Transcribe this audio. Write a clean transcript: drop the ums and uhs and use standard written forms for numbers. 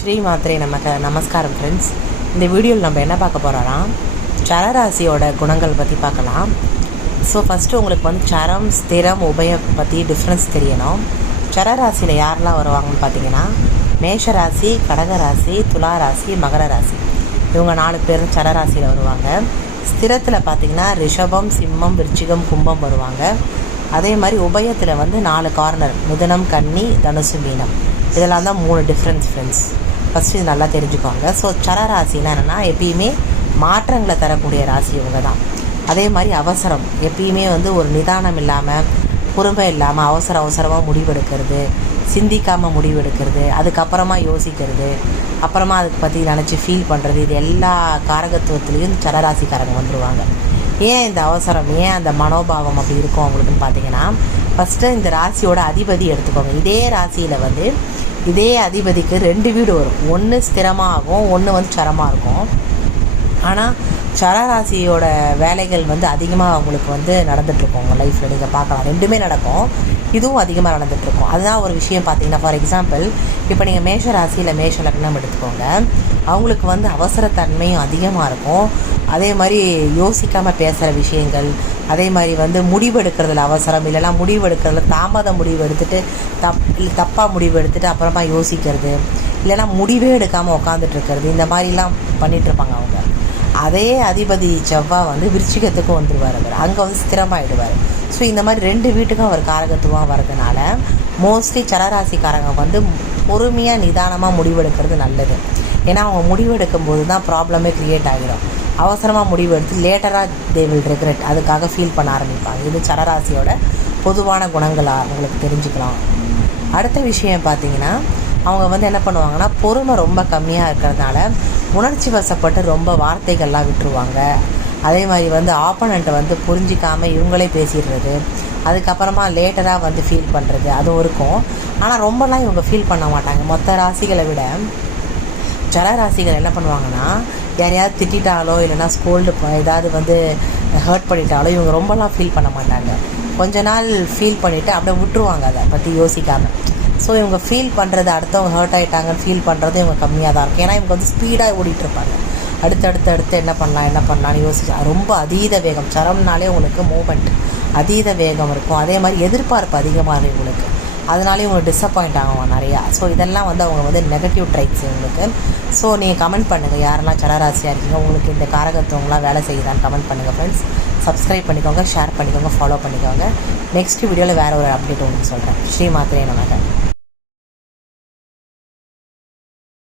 ஸ்ரீ மாத்திரை நமஸ்காரம் ஃப்ரெண்ட்ஸ். இந்த வீடியோவில் நம்ம என்ன பார்க்க போகிறோன்னா சரராசியோட குணங்கள் பற்றி பார்க்கலாம். ஸோ ஃபஸ்ட்டு உங்களுக்கு வந்து சரம், ஸ்திரம், உபயம் பற்றி டிஃப்ரென்ஸ் தெரியணும். சரராசியில் யாரெல்லாம் வருவாங்கன்னு பார்த்தீங்கன்னா மேஷராசி, கடகராசி, துளாராசி, மகர ராசி. இவங்க 4 பேர் சரராசியில் வருவாங்க. ஸ்திரத்தில் பார்த்திங்கன்னா ரிஷபம், சிம்மம், விருச்சிகம், கும்பம் வருவாங்க. அதே மாதிரி உபயத்தில் வந்து 4 கார்னர் மிதுனம், கன்னி, தனுசு, மீனம். இதெல்லாம் தான் 3 டிஃப்ரென்ஸ் ஃப்ரெண்ட்ஸ். ஃபஸ்ட்டு இது நல்லா தெரிஞ்சுக்கோங்க. ஸோ சரராசினா என்னென்னா எப்பயுமே மாற்றங்களை தரக்கூடிய ராசி இவங்க தான். அதே மாதிரி அவசரம், எப்பயுமே வந்து ஒரு நிதானம் இல்லாமல், பொறுமை இல்லாமல் அவசரமாக முடிவெடுக்கிறது, சிந்திக்காமல் முடிவெடுக்கிறது, அதுக்கப்புறமா யோசிக்கிறது, அப்புறமா அதுக்கு பற்றி நினச்சி ஃபீல் பண்ணுறது, இது எல்லா காரகத்துவத்துலேயும் சரராசிக்காரங்க வந்துடுவாங்க. ஏன் இந்த அவசரம், ஏன் அந்த மனோபாவம் அப்படி இருக்கும் அவங்களுக்குன்னு பார்த்தீங்கன்னா, ஃபஸ்ட்டு இந்த ராசியோட அதிபதி எடுத்துக்கோங்க. இதே ராசியில் வந்து இதே அதிபதிக்கு 2 வீடு வரும். ஒன்று ஸ்திரமாகவும், ஒன்று வந்து சரமாக இருக்கும். ஆனால் சரராசியோட வேலைகள் வந்து அதிகமாக அவங்களுக்கு வந்து நடந்துகிட்ருக்கும். உங்கள் லைஃப்பில் நீங்கள் பார்க்கலாம், 2மே நடக்கும். இதுவும் அதிகமாக நடந்துகிட்ருக்கும். அதுதான் ஒரு விஷயம். பார்த்தீங்கன்னா ஃபார் எக்ஸாம்பிள், இப்போ நீங்கள் மேஷ ராசியில் மேஷ லக்னம் எடுத்துக்கோங்க. அவங்களுக்கு வந்து அவசரத்தன்மையும் அதிகமாக இருக்கும். அதே மாதிரி யோசிக்காமல் பேசுகிற விஷயங்கள், அதே மாதிரி வந்து முடிவெடுக்கிறதுல அவசரம், இல்லைனா முடிவெடுக்கிறதுல தாமத முடிவு எடுத்துகிட்டு தப்பாக முடிவு எடுத்துகிட்டு அப்புறமா யோசிக்கிறது, இல்லைனா முடிவே எடுக்காமல் உட்காந்துட்ருக்கிறது, இந்த மாதிரிலாம் பண்ணிகிட்ருப்பாங்க அவங்க. அதே அதிபதி செவ்வாய் வந்து விருச்சிகத்துக்கும் வந்துடுவார். அவர் அங்கே வந்து ஸ்திரமாகிடுவார். ஸோ இந்த மாதிரி 2 வீட்டுக்கும் அவர் காரகத்துவம் வர்றதுனால மோஸ்ட்லி சரராசிக்காரங்க வந்து பொறுமையாக நிதானமாக முடிவெடுக்கிறது நல்லது. ஏன்னா அவங்க முடிவெடுக்கும் போது தான் ப்ராப்ளமே க்ரியேட் ஆகிடும். அவசரமாக முடிவு எடுத்து லேட்டராக தே வில் ரெக்ரெட், அதுக்காக ஃபீல் பண்ண ஆரம்பிப்பாங்க. இது சரராசியோட பொதுவான குணங்களாக உங்களுக்கு தெரிஞ்சுக்கலாம். அடுத்த விஷயம் பார்த்திங்கன்னா, அவங்க வந்து என்ன பண்ணுவாங்கன்னா பொறுமை ரொம்ப கம்மியாக இருக்கிறதுனால உணர்ச்சி வசப்பட்டு ரொம்ப வார்த்தைகள்லாம் விட்டுருவாங்க. அதே மாதிரி வந்து ஆப்போனண்ட்டை வந்து புரிஞ்சிக்காமல் இவங்களே பேசிடுறது, அதுக்கப்புறமா லேட்டராக வந்து ஃபீல் பண்ணுறது, அதுவும் இருக்கும். ஆனால் ரொம்பலாம் இவங்க ஃபீல் பண்ண மாட்டாங்க. மொத்த ராசிகளை விட சரராசிகள் என்ன பண்ணுவாங்கன்னா, யாரையாவது திட்டாலோ இல்லைனா ஸ்கோல்டு ஏதாவது வந்து ஹர்ட் பண்ணிட்டாலோ இவங்க ரொம்பலாம் ஃபீல் பண்ண மாட்டாங்க. கொஞ்ச நாள் ஃபீல் பண்ணிவிட்டு அப்படியே விட்டுருவாங்க, அதை பற்றி யோசிக்காமல். ஸோ இவங்க ஃபீல் பண்ணுறது, அடுத்தவங்க ஹர்ட் ஆகிட்டாங்கன்னு ஃபீல் பண்ணுறது இவங்க கம்மியாக தான் இருக்கும். ஏன்னா இவங்க வந்து ஸ்பீடாக ஓடிட்டுருப்பாங்க. அடுத்து என்ன பண்ணலான்னு யோசிச்சு ரொம்ப அதீத வேகம். சரம்னாலே உங்களுக்கு மூமெண்ட், அதீத வேகம் இருக்கும். அதே மாதிரி எதிர்பார்ப்பு அதிகமாக இருக்கும் இவங்களுக்கு. அதனாலே இவங்களுக்கு டிஸப்பாயிண்ட் ஆகும் நிறையா. ஸோ இதெல்லாம் வந்து அவங்க வந்து நெகட்டிவ் ட்ரைட்ஸ் இவங்களுக்கு. ஸோ நீங்கள் கமெண்ட் பண்ணுங்கள், யாரெல்லாம் சரராசியாக இருக்கீங்க, உங்களுக்கு இந்த காரகத்துவங்களாம் வேலை செய்யுதான்னு கமெண்ட் பண்ணுங்கள் ஃப்ரெண்ட்ஸ். சப்ஸ்கிரைப் பண்ணிக்கோங்க, ஷேர் பண்ணிக்கோங்க, ஃபாலோ பண்ணிக்கோங்க. நெக்ஸ்ட் வீடியோவில் வேறு ஒரு அப்டேட் உங்களுக்கு சொல்கிறேன். ஸ்ரீ மாத்திரை நமக.